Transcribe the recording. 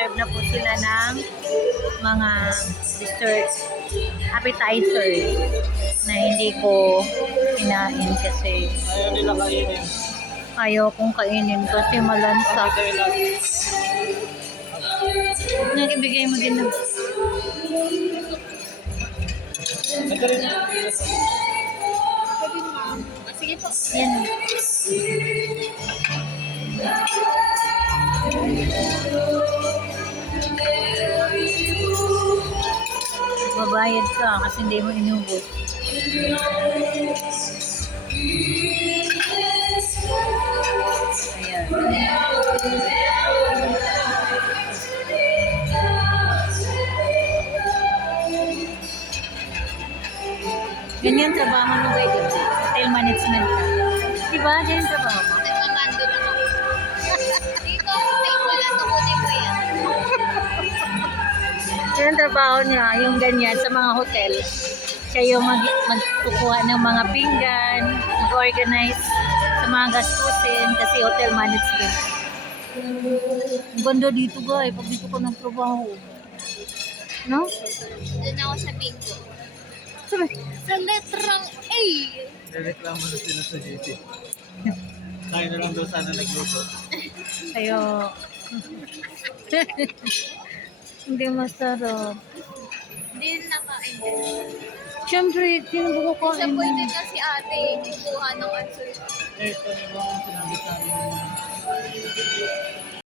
nagsiserve na po sila ng mga dessert appetizer na hindi ko kinain kasi Ayaw nila kainin. ayaw kong kainin kasi malansa. Nagibigay mo din ng. Sige po. yan. Babayad ka kasi hindi mo inubos. Ayan. Ganyan trabaho mo dito? Hotel management ka. Di ba? Ganyan trabaho mo? Nagmamando lang ang trabaho niya, yung ganyan sa mga hotel. Siya yung mag magkukuha ng mga pinggan, mag-organize sa mga gastusin kasi hotel management. Ang ganda dito guys, pag dito ko nagtrabaho. No? Doon ako sa bingo. Sabi, Sa letrang A. Reklamo na sila sa GC. Tayo na lang daw sana nagluto. kayo. Hindi masarap. Hindi na nakain. Siyempre, sino ba kukuhain Disappointed mo? na si ate. Kuha ng answer. Eh, ito na ba ang sinabi akin?